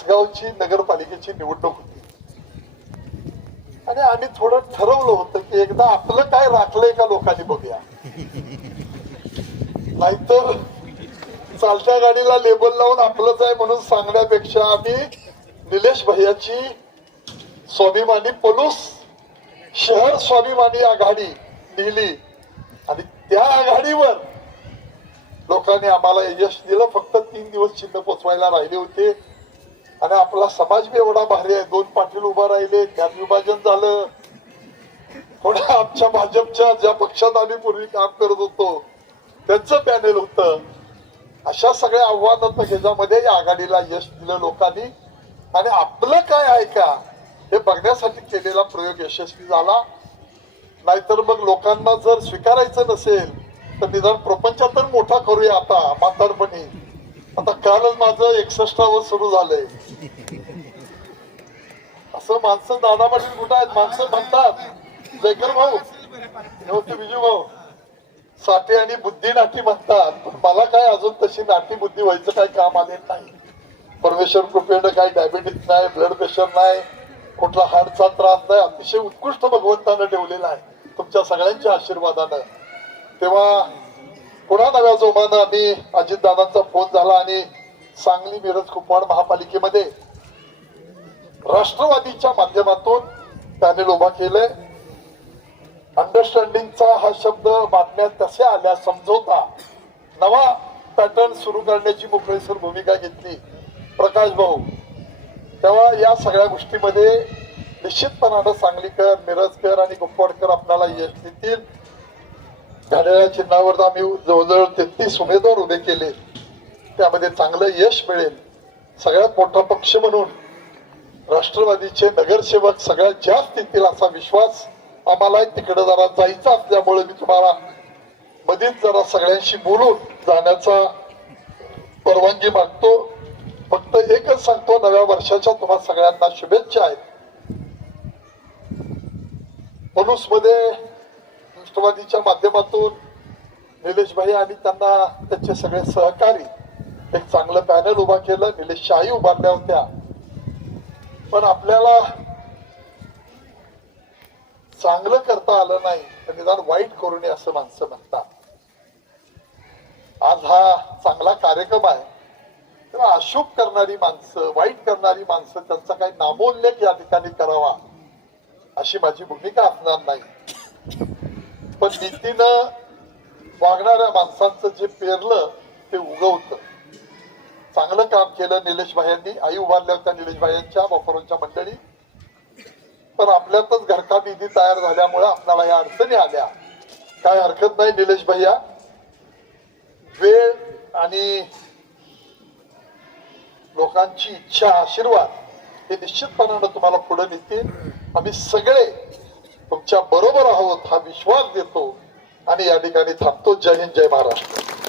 तासगावची नगरपालिकेची निवडणूक होती आणि आम्ही थोडं ठरवलं होतं की एकदा आपलं काय राखलंय का लोकांनी बघूया, नाहीतर चालत्या गाडीला लेबल लावून आपलंच आहे म्हणून सांगण्यापेक्षा आम्ही निलेश भैयाची स्वाभिमानी पलूस शहर स्वाभिमानी आघाडी लिहिली आणि त्या आघाडीवर लोकांनी आम्हाला यश दिलं. फक्त 3 दिवस चिन्ह पोचवायला राहिले होते आणि आपला समाज बी एवढा भारी आहे. 2 पाटील उभा राहिले, त्यात विभाजन झालं. थोडं आमच्या भाजपच्या ज्या पक्षात आम्ही पूर्वी काम करत होतो त्यांचं पॅनेल होतं. अशा सगळ्या आव्हानात्मक ह्याच्यामध्ये या आघाडीला यश दिलं लोकांनी आणि आपलं काय आहे का हे बघण्यासाठी केलेला प्रयोग यशस्वी झाला. नाहीतर मग लोकांना जर स्वीकारायचं नसेल तर निदान प्रपंच तर मोठा करूया. आता म्हातारपणी आता कालच माझं 61व सुरू झालंय. असं माणसं दादा पाटील कुठं आहेत माणसं म्हणतात जयकर भाऊ विजू भाऊ साठे आणि बुद्धी नाटी म्हणतात, पण मला काय अजून तशी नाटी बुद्धी व्हायचं काही काम आले नाही. परमेश्वर कृपेनं काही डायबिटीस नाही, ब्लड प्रेशर नाही, कुठला हार्टचा त्रास नाही. अतिशय उत्कृष्ट भगवंतानं ठेवलेला आहे तुमच्या सगळ्यांच्या आशीर्वादानं. तेव्हा पुन्हा नव्या जोमानं आम्ही अजितदादांचा फोन झाला आणि सांगली मिरज कुपवाड महापालिकेमध्ये राष्ट्रवादीच्या माध्यमातून पॅनेल उभा केलंय. अंडरस्टँडिंगचा हा शब्द बातम्यात तसे आल्या, समजवता नवा पॅटर्न सुरू करण्याची मोकळीसर भूमिका घेतली प्रकाश भाऊ. तेव्हा या सगळ्या गोष्टीमध्ये निश्चितपणानं सांगलीकर, मिरजकर आणि कुपवाडकर आपल्याला यश देतील. घड्याळ्या चिन्हावर आम्ही जवळजवळ 33 उमेदवार उभे केले, त्यामध्ये चांगलं यश मिळेल. सगळ्यात मोठा पक्ष म्हणून राष्ट्रवादीचे नगरसेवक सगळ्यात जास्त येतील असा विश्वास आम्हाला तिकडे जरा जायचं असल्यामुळे मी तुम्हाला मध्येच जरा सगळ्यांशी बोलून जाण्याचा परवानगी मागतो. फक्त एकच सांगतो, नव्या वर्षाच्या तुम्हाला सगळ्यांना शुभेच्छा आहेत. पलूस मध्ये राष्ट्रवादीच्या माध्यमातून निलेश भाई आणि त्यांना त्यांचे सगळे सहकारी एक चांगलं पॅनल उभा केलं. निलेश शाही उभारल्या होत्या, पण आपल्याला चांगलं करता आलं नाही तर निदान वाईट करू नये असं माणसं म्हणतात. आज हा चांगला कार्यक्रम आहे, तर अशुभ करणारी माणसं, वाईट करणारी माणसं त्यांचा काही नामोल्लेख या ठिकाणी करावा अशी माझी भूमिका असणार नाही. पण नीतीनं वागणाऱ्या माणसांचं जे पेरलं ते उगवतं. चांगलं काम केलं निलेश भाईंनी. आई उभारल्या होत्या निलेश भाईंच्या वापरूंच्या मंडळी, पण आपल्यातच घरका निधी तयार झाल्यामुळे आपल्याला या अडचणी आल्या. काय हरकत नाही निलेश भैया, वेळ आणि लोकांची इच्छा, आशीर्वाद हे निश्चितपणानं तुम्हाला पुढे नेतील. आम्ही सगळे तुमच्या बरोबर आहोत हा विश्वास देतो आणि या ठिकाणी थांबतो. जय हिंद, जय महाराष्ट्र.